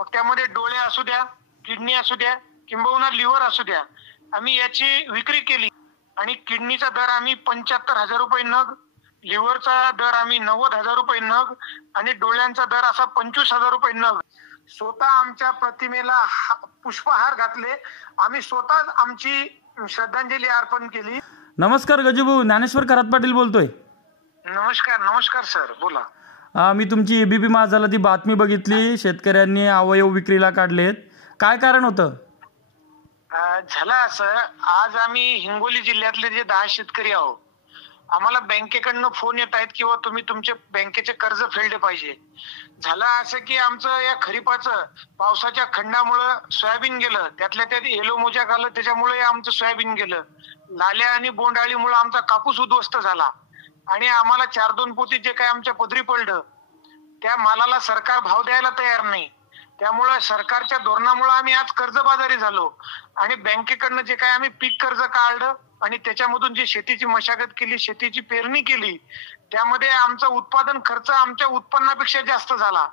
मग त्यामध्ये डोळे असू द्या, किडनी असू द्या, किंबहुना लिव्हर असू द्या, आम्ही याची विक्री केली आणि किडनीचा दर आम्ही 75,000 रुपये नग, लिव्हरचा दर आम्ही 90,000 रुपये नग आणि डोळ्यांचा दर असा 25,000 रुपये नग. स्वतः आमच्या प्रतिमेला पुष्पहार घातले. आम्ही स्वतः आमची श्रद्धांजली अर्पण केली. नमस्कार गजूभाऊ, ज्ञानेश्वर खरात पाटील बोलतोय. नमस्कार सर, बोला. मी तुमची एबीपी माझाला ती बातमी बघितली, शेतकऱ्यांनी अवयव विक्रीला काढलेत. काय कारण होतं? झालं असं, आज आम्ही हिंगोली जिल्ह्यातले जे 10 शेतकरी आहोत, आम्हाला बँकेकडनं फोन येत आहेत किंवा तुम्ही तुमचे बँकेचे कर्ज फेडले पाहिजे. झालं असं की आमचं या खरीपाचं पावसाच्या खंडामुळं सोयाबीन गेलं, त्यातल्या त्यात येलो मोजाक आलं, त्याच्यामुळे आमचं सोयाबीन गेलं. लाल्या आणि बोंडअळीमुळे आमचा कापूस उद्ध्वस्त झाला आणि आम्हाला 4-2 पोती जे काय आमच्या पदरी पडलं, त्या मालाला सरकार भाव द्यायला तयार नाही. त्यामुळे सरकारच्या धोरणामुळे आम्ही आज कर्जबाजारी झालो आणि बँकेकडनं जे काय आम्ही पीक कर्ज काढलं आणि त्याच्यामधून जी शेतीची मशागत केली, शेतीची पेरणी केली, त्यामध्ये आमचा उत्पादन खर्च आमच्या उत्पन्नापेक्षा जास्त झाला.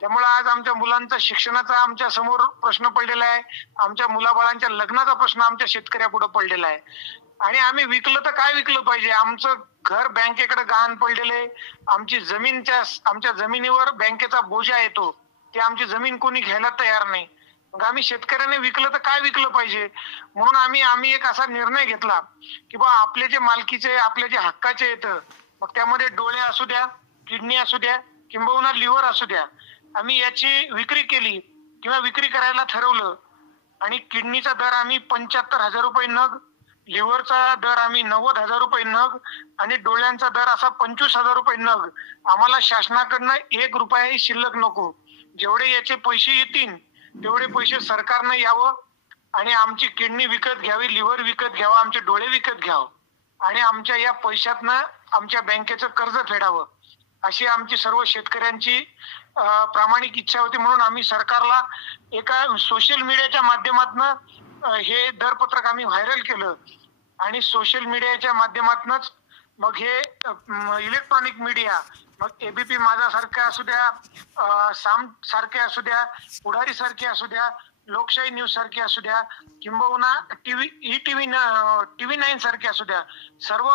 त्यामुळे आज आमच्या मुलांचा शिक्षणाचा आमच्या समोर प्रश्न पडलेला आहे, आमच्या मुलाबाळांच्या लग्नाचा प्रश्न आमच्या शेतकऱ्यापुढे पडलेला आहे. आणि आम्ही विकलं तर काय विकलं पाहिजे? आमचं घर बँकेकडे गहाण पडलेलं आहे, आमच्या जमिनीवर बँकेचा बोजा येतो, ते आमची जमीन कोणी घ्यायला तयार नाही. मग आम्ही शेतकऱ्याने विकलं तर काय विकलं पाहिजे? म्हणून आम्ही एक असा निर्णय घेतला की बा आपले जे मालकीचे, आपले जे हक्काचे येतं, मग त्यामध्ये डोळे असू द्या, किडनी असू द्या, किंबहुना लिव्हर असू द्या, आम्ही याची विक्री केली किंवा विक्री करायला ठरवलं आणि किडनीचा दर आम्ही 75,000 रुपये नग, लिव्हरचा दर आम्ही 90,000 रुपये नग आणि डोळ्यांचा दर असा 25,000 रुपये नग. आम्हाला शासनाकडनं 1 रुपयाही शिल्लक नको. जेवढे याचे पैसे येतील तेवढे पैसे सरकारनं यावं आणि आमची किडनी विकत घ्यावी, लिव्हर विकत घ्यावं, आमचे डोळे विकत घ्यावं आणि आमच्या या पैशातनं आमच्या बँकेचं कर्ज फेडावं, अशी आमची सर्व शेतकऱ्यांची प्रामाणिक इच्छा होती. म्हणून आम्ही सरकारला एका सोशल मीडियाच्या माध्यमातून हे दरपत्रक आम्ही व्हायरल केलं आणि सोशल मीडियाच्या माध्यमातूनच मग हे इलेक्ट्रॉनिक मीडिया, मग एबीपी माझा सारखा असू द्या, साम सारखे असू द्या, पुढारी सारखे असू द्या, लोकशाही न्यूज सारखे असू द्या, किंबहुना टीव्ही 9 सारखे असू द्या, सर्व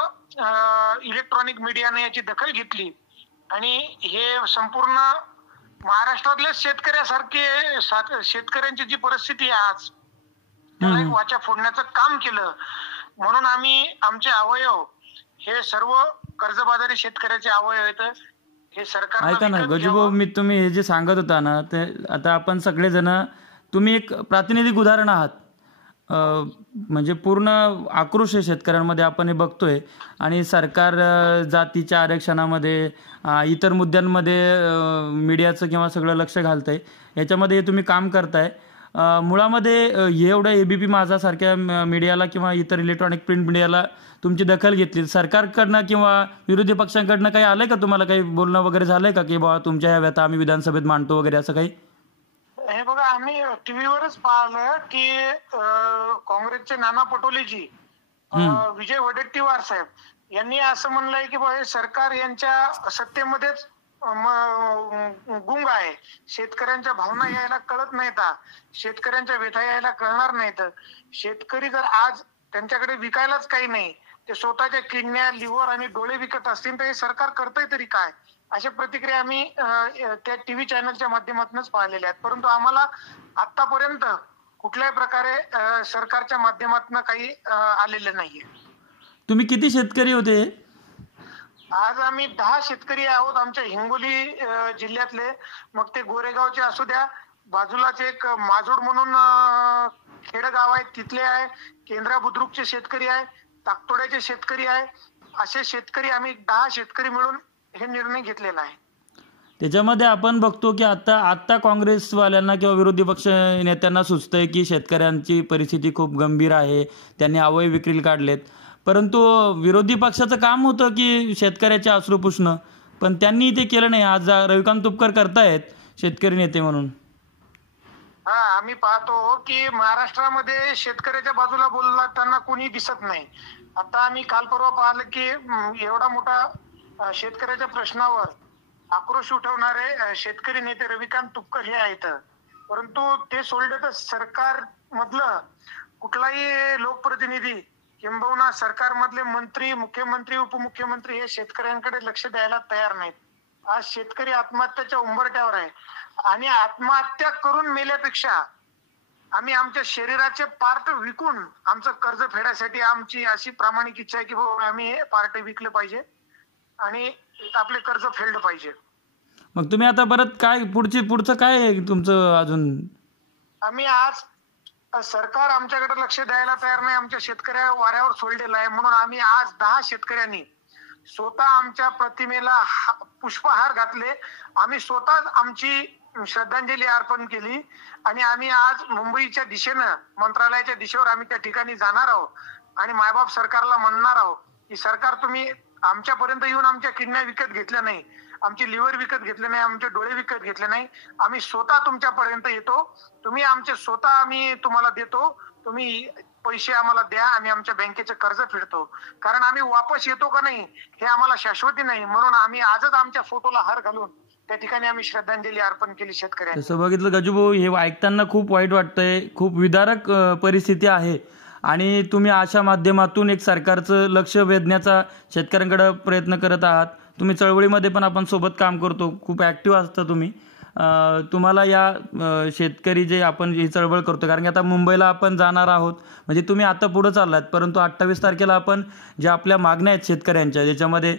इलेक्ट्रॉनिक मीडियाने याची दखल घेतली आणि हे संपूर्ण महाराष्ट्रातल्या शेतकऱ्यांची जी परिस्थिती आहे आज, त्याला एक वाचा फोडण्याचं काम केलं. म्हणून आम्ही आमचे अवयव हे सर्व कर्जबाजारी शेतकऱ्याचे अवयव आहेत, हे सरकार. ऐका ना गजूभाऊ, तुम्ही हे जे सांगत होता ना, ते आता आपण सगळेजण, तुम्ही एक प्रातिनिधिक उदाहरण आहात. म्हणजे पूर्ण आक्रोश आहे शेतकऱ्यांमध्ये, आपण हे बघतोय. आणि सरकार जातीच्या आरक्षणामध्ये, इतर मुद्द्यांमध्ये मीडियाचं किंवा सगळं लक्ष घालतंय. याच्यामध्ये तुम्ही काम करताय. मुळामध्ये एवढ्या एबीपी माझा सारख्या मीडियाला किंवा इतर इलेक्ट्रॉनिक प्रिंट मीडियाला तुमची दखल घेतली, सरकारकडनं किंवा विरोधी पक्षांकडनं काही आलंय का? तुम्हाला काही बोलणं वगैरे झालंय का की बाबा तुमच्या ह्या व्यथा आम्ही विधानसभेत मांडतो वगैरे, असं काही? हे बघा, आम्ही टीव्हीवरच पाहिलं की काँग्रेसचे नाना पटोलेजी, विजय वडेट्टीवार साहेब यांनी असं म्हणलंय की बाबा हे सरकार यांच्या सत्तेमध्येच गुंग आहे, शेतकऱ्यांच्या भावना यायला कळत नाहीत, शेतकऱ्यांच्या व्यथा यायला कळणार नाहीत. शेतकरी जर आज त्यांच्याकडे विकायलाच काही नाही, ते स्वतःच्या किडन्या, लिव्हर आणि डोळे विकत असतील तर हे सरकार करतंय तरी काय? अशा प्रतिक्रिया आम्ही त्या टीव्ही चॅनलच्या माध्यमातूनच पाहिलेल्या आहेत. परंतु आम्हाला आतापर्यंत कुठल्याही प्रकारे सरकारच्या माध्यमातून काही आलेलं नाहीये. तुम्ही किती शेतकरी होते? आज आम्ही 10 शेतकरी आहोत आमच्या हिंगोली जिल्ह्यातले. मग ते गोरेगावचे असू द्या, बाजूलाच एक माजोड म्हणून खेडगाव आहे तिथले आहे, केंद्रा बुद्रुकचे शेतकरी आहे, ताकतोड्याचे शेतकरी आहे. असे शेतकरी आम्ही 10 शेतकरी मिळून हे निर्णय घेतलेला आहे. त्याच्यामध्ये आपण बघतो की आता काँग्रेसवाल्यांना किंवा विरोधी पक्ष नेत्यांना सुचतंय की शेतकऱ्यांची परिस्थिती खूप गंभीर आहे, त्यांनी अवयव विक्रीला काढलेत. परंतु विरोधी पक्षाचं काम होतं की शेतकऱ्याचे अश्रू पुसणं, पण त्यांनी ते केलं नाही. आज रविकांत तुपकर करतायत शेतकरी नेते म्हणून. आम्ही पाहतो की महाराष्ट्रामध्ये शेतकऱ्याच्या बाजूला बोलताना कोणी दिसत नाही. आता आम्ही काल परवा पाहिलं की एवढा मोठा शेतकऱ्याच्या प्रश्नावर आक्रोश उठवणारे शेतकरी नेते रविकांत तुपकर हे आहेत. परंतु ते सोडले तर सरकार मधलं कुठलाही लोकप्रतिनिधी किंबहुना सरकारमधले मंत्री, मुख्यमंत्री, उपमुख्यमंत्री हे शेतकऱ्यांकडे लक्ष द्यायला तयार नाहीत. आज शेतकरी आत्महत्याच्या उंबरठ्यावर आहे आणि आत्महत्या करून मेल्यापेक्षा आम्ही आमच्या शरीराचे पार्ट विकून आमचं कर्ज फेडायसाठी आमची अशी प्रामाणिक इच्छा आहे की बाबा आम्ही हे पार्ट विकले पाहिजे आणि आपले कर्ज फेडलं पाहिजे. मग तुम्ही आता परत काय पुढचं काय आहे तुमचं अजून? आम्ही आज सरकार आमच्याकडे लक्ष द्यायला तयार नाही, आमच्या शेतकऱ्या वाऱ्यावर सोडलेला आहे, म्हणून आम्ही आज 10 शेतकऱ्यांनी स्वतः आमच्या प्रतिमेला पुष्पहार घातले. आम्ही स्वतः आमची श्रद्धांजली अर्पण केली आणि आम्ही आज मुंबईच्या दिशेनं मंत्रालयाच्या दिशेवर आम्ही त्या ठिकाणी जाणार आहोत आणि मायबाप सरकारला म्हणणार आहोत की सरकार तुम्ही आमच्यापर्यंत येऊन आमच्या किडन्या विकत घेतल्या नाही, आमची लिव्हर विकत घेतले नाही, आमचे डोळे विकत घेतले नाही, आम्ही स्वतः तुमच्यापर्यंत येतो, तुम्ही आमचे स्वतः आम्ही तुम्हाला देतो, तुम्ही पैसे आम्हाला द्या, आम्ही आमच्या बँकेचे कर्ज फेडतो. कारण आम्ही वापस येतो का नाही हे आम्हाला शाश्वती नाही, म्हणून आम्ही आजच आमच्या फोटोला हार घालून त्या ठिकाणी आम्ही श्रद्धांजली अर्पण केली शेतकऱ्यांना. तसं बघितलं गजूभाऊ, हे ऐकताना खूप वाईट वाटतंय, खूप विदारक परिस्थिती आहे आणि तुम्ही अशा माध्यमातून एक सरकारचं लक्ष वेधण्याचा शेतकऱ्यांकडे प्रयत्न करत आहात. तुम्ही चळवळीमध्ये पण आपण सोबत काम करतो, खूप ॲक्टिव्ह असता तुम्ही. तुम्हाला या शेतकरी जे आपण ही चळवळ करतो, कारण की आता मुंबईला आपण जाणार आहोत, म्हणजे तुम्ही आता पुढं चाललात, परंतु 28 तारखेला आपण ज्या आपल्या मागण्या आहेत शेतकऱ्यांच्या, ज्याच्यामध्ये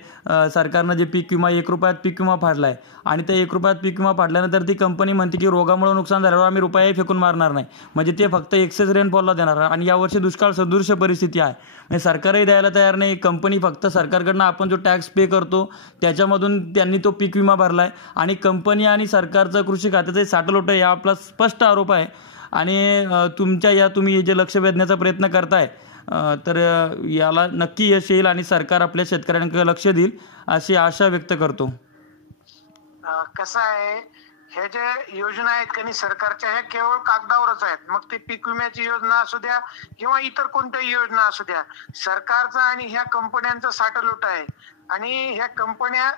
सरकारनं जे पीक विमा 1 रुपयात पीक विमा फाडला आहे आणि त्या 1 रुपयात पीक विमा फाडल्यानंतर ती कंपनी म्हणते की रोगामुळे नुकसान झाल्यावर आम्ही रुपयाही फेकून मारणार नाही, म्हणजे ते फक्त एक्सेस रेनफॉलला देणार. आणि यावर्षी दुष्काळ सदृश्य परिस्थिती आहे, म्हणजे सरकारही द्यायला तयार नाही, कंपनी फक्त सरकारकडनं आपण जो टॅक्स पे करतो त्याच्यामधून त्यांनी तो पीक विमा भरला आहे आणि कंपनी आणि सरकारचं कृषी खात्याचं साठलोट आहे, हा आपला स्पष्ट आरोप आहे. आणि तुम्ही जे लक्ष वेधण्याचा प्रयत्न करताय तर याला नक्की यश येईल आणि सरकार आपल्या शेतकऱ्यांकडे लक्ष देईल अशी आशा व्यक्त करतो. कसं आहे, हे जे योजना आहेत की सरकारच्या ह्या केवळ कागदावरच आहेत, मग ते पीक विम्याची योजना असू द्या किंवा इतर कोणत्याही योजना असू द्या, सरकारचा आणि ह्या कंपन्यांचा साठलोट आहे आणि ह्या कंपन्या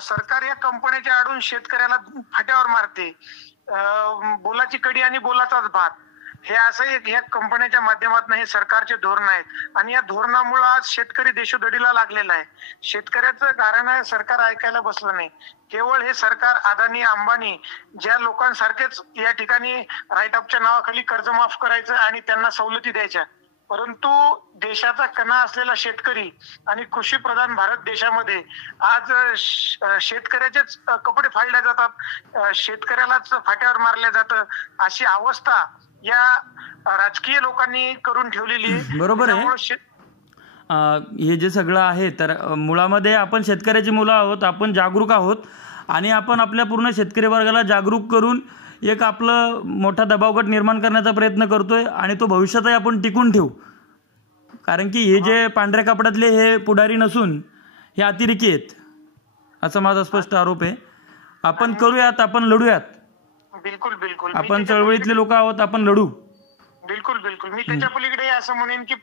सरकार या कंपन्याच्या आडून शेतकऱ्याला फाट्यावर मारते. बोलाची कडी आणि बोलाचाच भात, हे असं एक ह्या कंपन्याच्या माध्यमातून हे सरकारचे धोरण आहेत आणि या धोरणामुळे आज शेतकरी देशोधडीला लागलेला आहे. शेतकऱ्याचं कारण सरकार ऐकायला बसलं नाही. केवळ हे सरकार अदानी अंबानी ज्या लोकांसारखेच या ठिकाणी राईट ऑफच्या नावाखाली कर्ज माफ करायचं आणि त्यांना सवलती द्यायच्या, परंतु देशाचा कणा असलेला शेतकरी आणि कृषी प्रधान भारत देशामध्ये आज शेतकऱ्याचेच कपडे फाडले जातात, शेतकऱ्यालाच फाट्यावर मारले जातं, अशी अवस्था या राजकीय लोकांनी करून ठेवलेली आहे. बरोबर आहे. हे जे सगळं आहे तर मुळामध्ये आपण शेतकऱ्याची मुलं आहोत, आपण जागरूक आहोत आणि आपण आपल्या पूर्ण शेतकरी वर्गाला जागरूक करून एक आपलं मोठा दबावगट निर्माण करण्याचा प्रयत्न करतोय आणि तो भविष्यातही आपण टिकून ठेवू. कारण की हे जे पांढऱ्या कपड्यातले हे पुढारी नसून हे अतिरेकी आहेत, असा माझा स्पष्ट आरोप आहे. आपण करूयात, आपण लढूयात. बिलकुल बिलकुल, आपण चळवळीतले लोक आहोत, आपण लढू. बिलकुल बिलकुल. मी त्याच्या पलीकडे असं म्हणेन की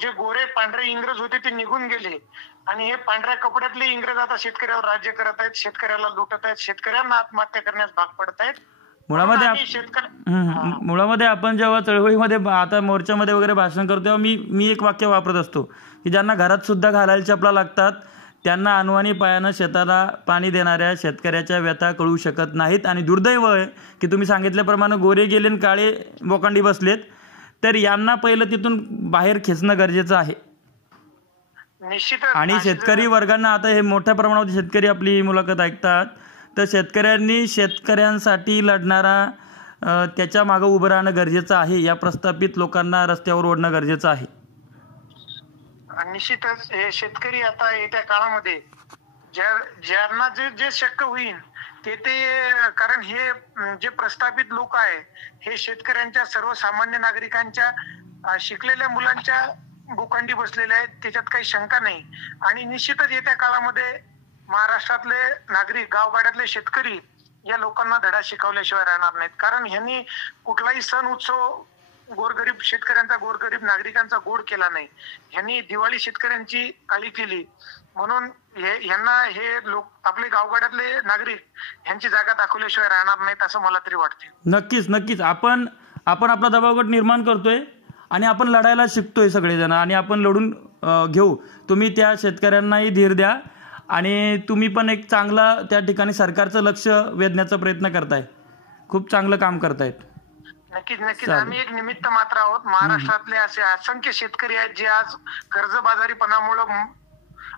जे गोरे पांढरे इंग्रज होते ते निघून गेले आणि हे पांढऱ्या कपड्यातले इंग्रज आता शेतकऱ्यावर राज्य करत आहेत, शेतकऱ्याला लुटत आहेत, शेतकऱ्यांना आत्महत्या करण्यास भाग पडत आहेत. मुळामध्ये आपण जेव्हा चळवळीमध्ये आता मोर्चामध्ये वगैरे भाषण करतो तेव्हा मी एक वाक्य वापरत असतो की ज्यांना घरात सुद्धा घालायला चपला लागतात त्यांना अनवाणी पायानं शेताला पाणी देणाऱ्या शेतकऱ्याच्या व्यथा कळू शकत नाहीत. आणि दुर्दैव आहे की तुम्ही सांगितल्याप्रमाणे गोरे गेले आणि काळे बोकांडी बसलेत, तर यांना पहिलं तिथून बाहेर खेचणं गरजेचं आहे. आणि शेतकरी वर्गांना आता हे मोठ्या प्रमाणावर शेतकरी आपली मुलाखत ऐकतात, तर शेतकऱ्यांनी शेतकऱ्यांसाठी लढणारा त्याच्या मागं उभं राहणं गरजेचं आहे. या प्रस्थापित लोकांना रस्त्यावर ओढणं गरजेचं आहे. निश्चितच हे शेतकरी आता येत्या काळामध्ये ज्यांना जे शक्य होईल ते कारण हे जे प्रस्थापित लोक आहे हे शेतकऱ्यांच्या सर्वसामान्य नागरिकांच्या शिकलेल्या मुलांच्या बोकांडी बसलेले आहेत, त्याच्यात काही शंका नाही. आणि निश्चितच येत्या काळामध्ये महाराष्ट्रातले नागरिक, गावगाड्यातले शेतकरी या लोकांना धडा शिकवल्याशिवाय राहणार नाहीत. कारण ह्यांनी कुठलाही सण उत्सव गोरगरीब शेतकऱ्यांचा, गोरगरीब नागरिकांचा गोड केला नाही. ह्यांनी दिवाळी शेतकऱ्यांची काळी केली. म्हणून ह्यांना हे लोक, आपले गावगाड्यातले नागरिक ह्यांची जागा दाखवल्याशिवाय राहणार नाहीत असं मला तरी वाटते. नक्कीच नक्कीच आपण आपला दबावगट निर्माण करतोय आणि आपण लढायला शिकतोय सगळेजण, आणि आपण लढून घेऊ. तुम्ही त्या शेतकऱ्यांनाही धीर द्या आणि तुम्ही पण एक चांगला त्या ठिकाणी सरकारचं लक्ष वेधण्याचा प्रयत्न करताय. खूप चांगलं काम करतायत. नक्कीच नक्कीच. आम्ही एक निमित्त मात्र आहोत. महाराष्ट्रातले असे असंख्य शेतकरी आहेत जे आज कर्जबाजारीपणामुळे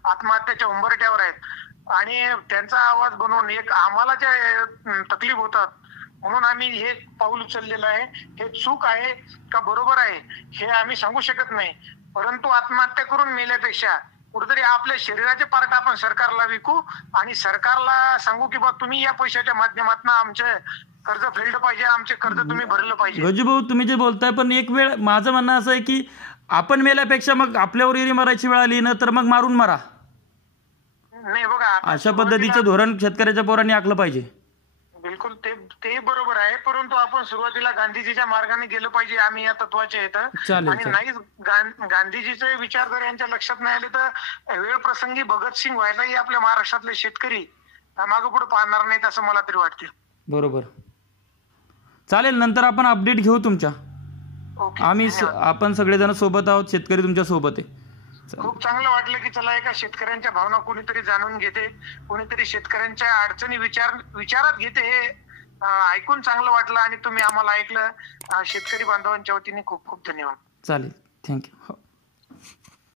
आत्महत्याच्या उंबरठ्यावर आहेत आणि त्यांचा आवाज बनवून एक आम्हाला ज्या तकलीफ होतात म्हणून आम्ही हे पाऊल उचललेलं आहे. हे चूक आहे का बरोबर आहे हे आम्ही सांगू शकत नाही, परंतु आत्महत्या करून मेल्यापेक्षा कुठेतरी आपल्या शरीराचे पार्ट आपण सरकारला विकू आणि सरकारला सांगू की बा तुम्ही या पैशाच्या माध्यमातून आमचे कर्ज फेडलं पाहिजे, आमचे कर्ज तुम्ही भरलं पाहिजे. गजूभाऊ तुम्ही जे बोलताय, पण एक वेळ माझं म्हणणं असं आहे की आपण मेल्यापेक्षा मग आपल्यावर येरी मारायची वेळ आली ना तर मग मारून मारा. नाही बघा, अशा पद्धतीचं धोरण शेतकऱ्याच्या पोरांनी आखलं पाहिजे. बिलकुल ते बरोबर आहे, परंतु आपण सुरुवातीला गांधीजीच्या मार्गाने गेलं पाहिजे. आम्ही या तत्वाचे आहेत आणि नाही गांधीजीचे विचार जर यांच्या लक्षात नाही आले तर वेळ प्रसंगी भगतसिंग व्हायलाही आपल्या महाराष्ट्रातले शेतकरी मागे पुढे पाहणार नाहीत असं मला तरी वाटते. बरोबर, चालेल. नंतर आपण अपडेट घेऊ तुमच्या. आपण सगळेजण सोबत आहोत, शेतकरी तुमच्या सोबत आहे. खूप चांगलं वाटलं की चला एका शेतकऱ्यांच्या भावना कोणीतरी जाणून घेते, कोणीतरी शेतकऱ्यांच्या अडचणी विचारात घेते, हे ऐकून चांगलं वाटलं आणि तुम्ही आम्हाला ऐकलं. शेतकरी बांधवांच्या वतीने खूप खूप धन्यवाद. चालेल, थँक्यू.